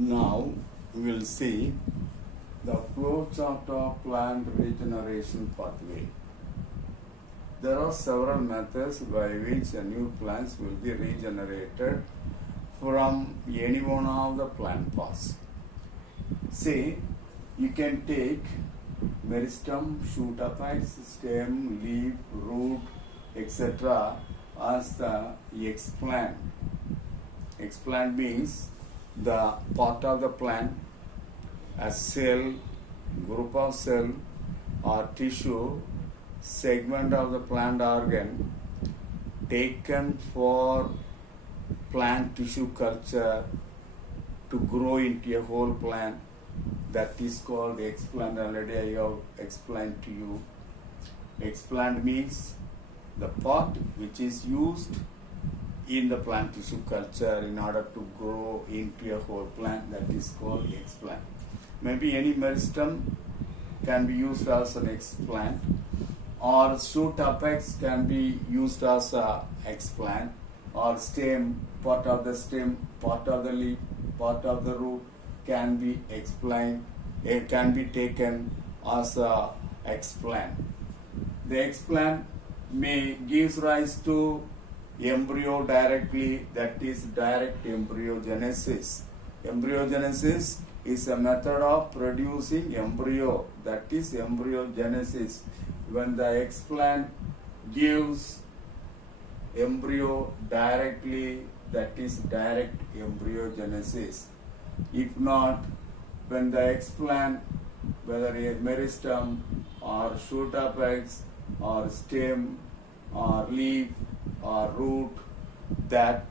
Now we will see the flow chart of plant regeneration pathway. There are several methods by which new plants will be regenerated from any one of the plant parts. See, you can take meristem, shoot apex, stem, leaf, root, etc. as the explant. Explant means the part of the plant, a cell, group of cell or tissue, segment of the plant organ taken for plant tissue culture to grow into a whole plant. That is called explant. Already I have explained to you. Explant means the part which is used in the plant tissue culture in order to grow into a whole plant. That is called explant. Maybe any meristem can be used as an explant, or shoot apex can be used as a explant, or stem, part of the stem, part of the leaf, part of the root can be explained. It can be taken as a explant. The explant may gives rise to embryo directly, that is direct embryogenesis. Embryogenesis is a method of producing embryo, that is embryogenesis. When the explant gives embryo directly, that is direct embryogenesis. If not, when the explant, whether a meristem or shoot apex or stem or leaf or root, that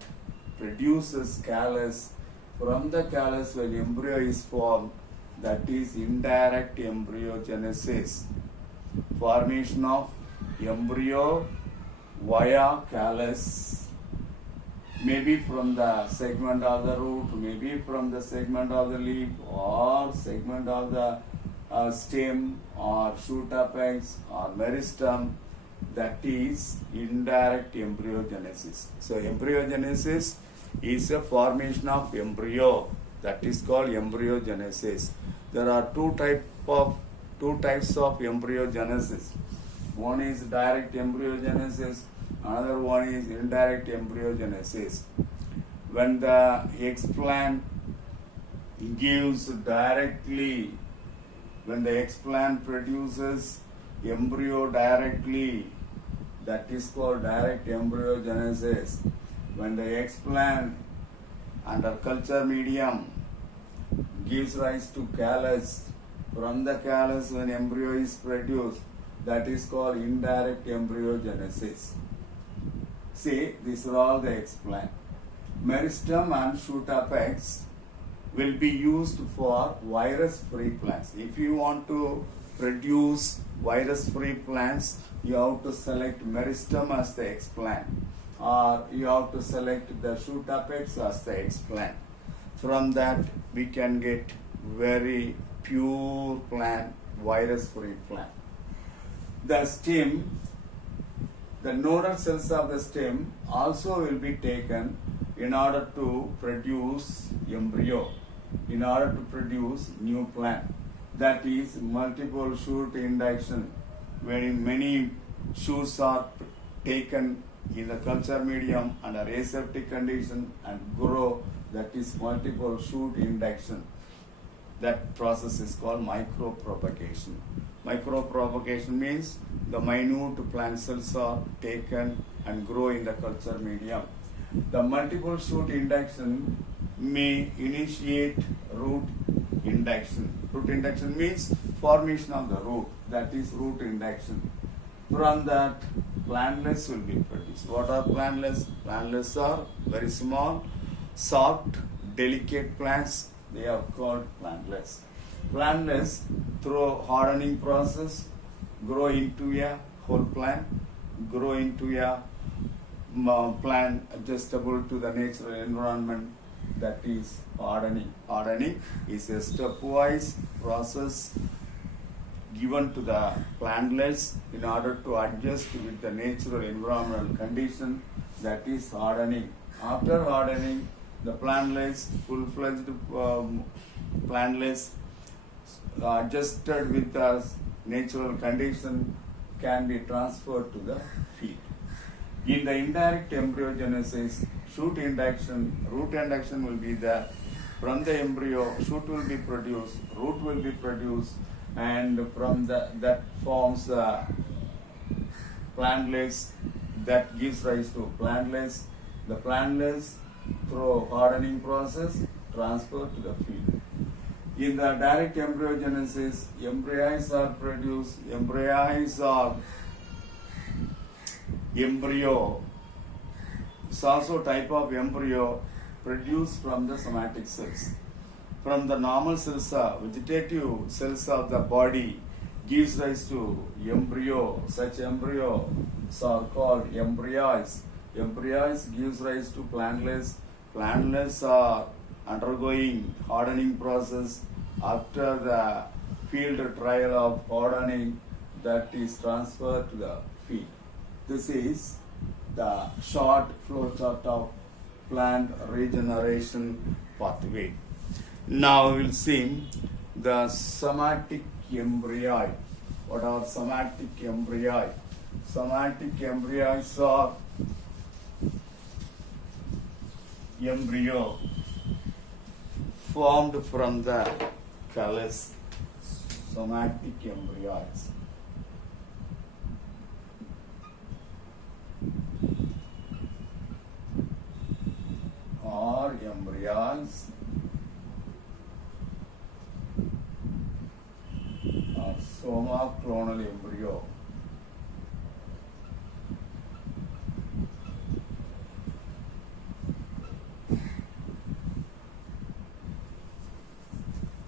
produces callus, from the callus when embryo is formed, that is indirect embryogenesis. Formation of embryo via callus, maybe from the segment of the root, maybe from the segment of the leaf, or segment of the stem or shoot apex or meristem, that is indirect embryogenesis. So embryogenesis is a formation of embryo, that is called embryogenesis. There are two types of embryogenesis. One is direct embryogenesis, another one is indirect embryogenesis. When the explant gives directly, when the explant produces embryo directly, that is called direct embryogenesis. When the explant under culture medium gives rise to callus, from the callus when embryo is produced, that is called indirect embryogenesis. See, these are all the explant. Meristem and shoot apex will be used for virus-free plants. If you want to produce virus-free plants, you have to select meristem as the explant, or you have to select the shoot apex as the explant. From that, we can get very pure plant, virus-free plant. The stem, the nodal cells of the stem also will be taken in order to produce embryo, in order to produce new plant. That is multiple shoot induction, wherein many shoots are taken in the culture medium under aseptic condition and grow, that is multiple shoot induction. That process is called micropropagation. Micropropagation means the minute plant cells are taken and grow in the culture medium. The multiple shoot induction may initiate root induction. Root induction means formation of the root, that is root induction. From that, plantlets will be produced. What are plantlets? Plantlets are very small, soft, delicate plants. They are called plantlets. Plantlets, through hardening process, grow into a whole plant, grow into a plant adjustable to the natural environment, that is hardening. Hardening is a stepwise process given to the plantlets in order to adjust with the natural environmental condition, that is hardening. After hardening, the plantless, full-fledged plantless, adjusted with the natural condition, can be transferred to the field. In the indirect embryogenesis, root induction will be there. From the embryo, shoot will be produced, root will be produced, and from that forms the plantless, that gives rise to plantless. The plantless, through hardening process, transferred to the field. In the direct embryogenesis, embryos are produced. Embryos are embryo. It's also type of embryo produced from the somatic cells. From the normal cells, vegetative cells of the body gives rise to embryo. Such embryos are called embryos. Embryos gives rise to plantless. Plantless are undergoing hardening process. After the field trial of hardening, that is transferred to the field. This is the short flow chart of plant regeneration pathway. Now we will see the somatic embryo. What are somatic embryo? Somatic embryos are embryo formed from the callus. Somatic embryos. Or embryos or soma-clonal embryo.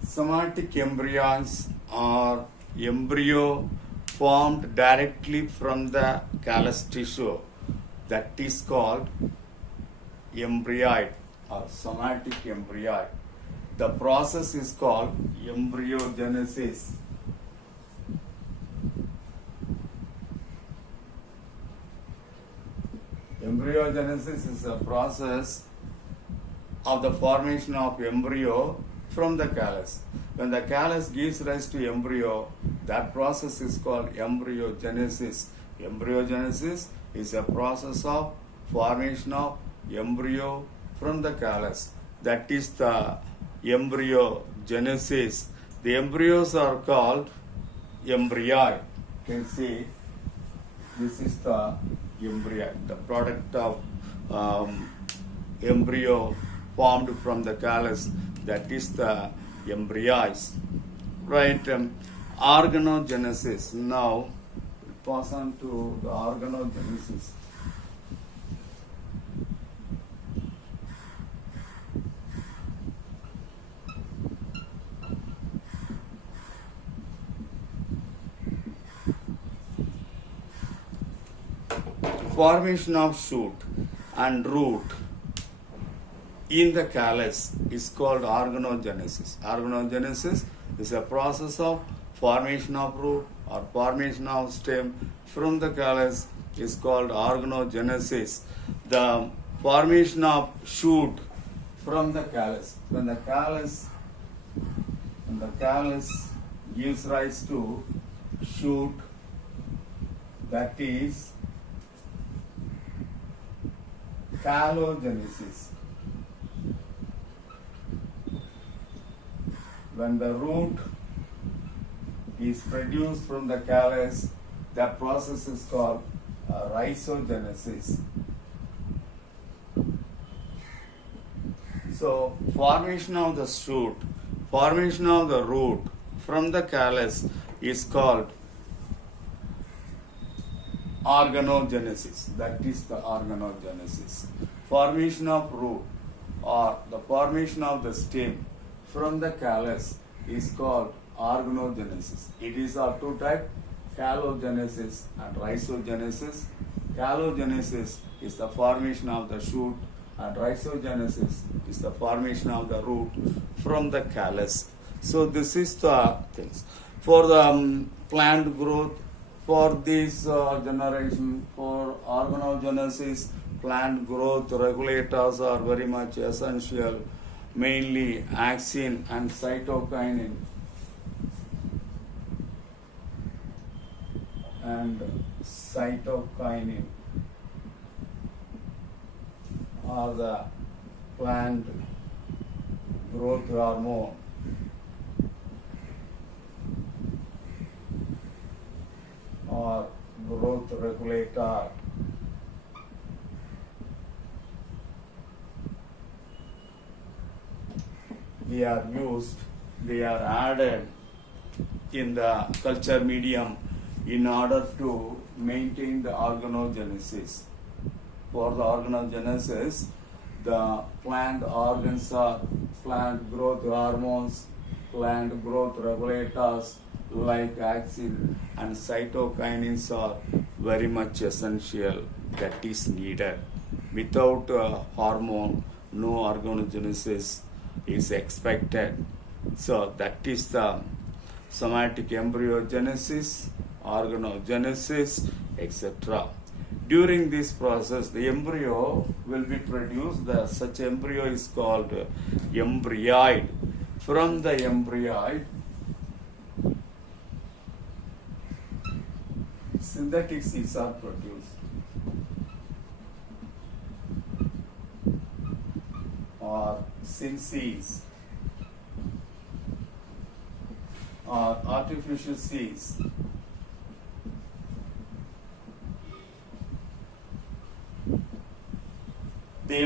Somatic embryos are embryo formed directly from the callus tissue. That is called embryoid or somatic embryoid. The process is called embryogenesis. Embryogenesis is a process of the formation of embryo from the callus. When the callus gives rise to embryo, that process is called embryogenesis. Embryogenesis is a process of formation of embryo from the callus. That is the embryogenesis. The embryos are called embryo. You can see this is the embryo, the product of embryo formed from the callus. That is the embryos. Right? Organogenesis. Now we'll pass on to the organogenesis. Formation of shoot and root in the callus is called organogenesis. Organogenesis is a process of formation of root or formation of stem from the callus is called organogenesis. The formation of shoot from the callus. When the callus gives rise to shoot, that is callogenesis. When the root is produced from the callus, that process is called rhizogenesis. So, formation of the shoot, formation of the root from the callus is called organogenesis. That is the organogenesis. Formation of root or the formation of the stem from the callus is called organogenesis. It is of two types, callogenesis and rhizogenesis. Callogenesis is the formation of the shoot and rhizogenesis is the formation of the root from the callus. So this is the things. For the plant growth, for this generation, for organogenesis, plant growth regulators are very much essential, mainly axin and cytokinin. Are the plant growth hormone. Or growth regulator. They are added in the culture medium in order to maintain the organogenesis. For the organogenesis, the plant organs are plant growth hormones, plant growth regulators like axin and cytokinins are very much essential, that is needed. Without hormone, no organogenesis is expected. So that is the somatic embryogenesis, organogenesis, etc. During this process, the embryo will be produced. Such embryo is called embryoid. From the embryoid, synthetic seeds are produced, or synseeds, or artificial seeds. The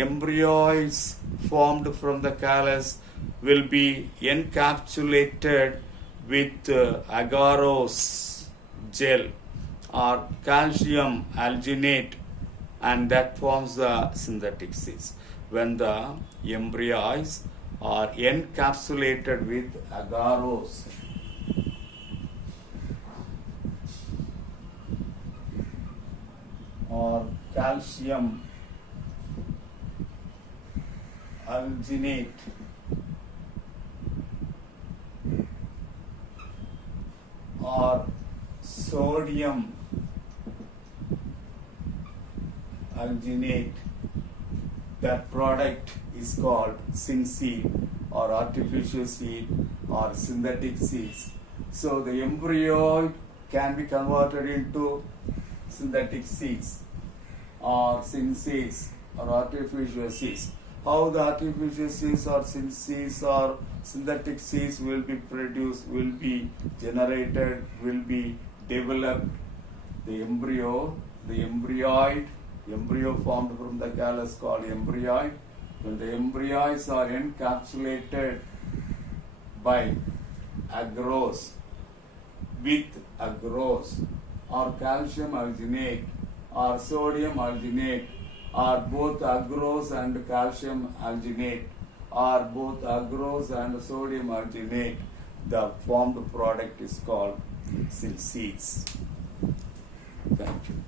embryoids formed from the callus will be encapsulated with agarose gel or calcium alginate, and that forms the synthetic seeds. When the embryoids are encapsulated with agarose or calcium alginate or sodium alginate, that product is called synseed or artificial seed or synthetic seeds. So the embryo can be converted into synthetic seeds or synseeds or artificial seeds. How the artificial seeds or synseeds or synthetic seeds will be produced, will be generated, will be developed. The embryo formed from the callus called embryoid. When the embryoids are encapsulated by agarose, with agarose or calcium alginate or sodium alginate, or both agarose and calcium alginate, or both agarose and sodium alginate, the formed product is called synseeds. Thank you.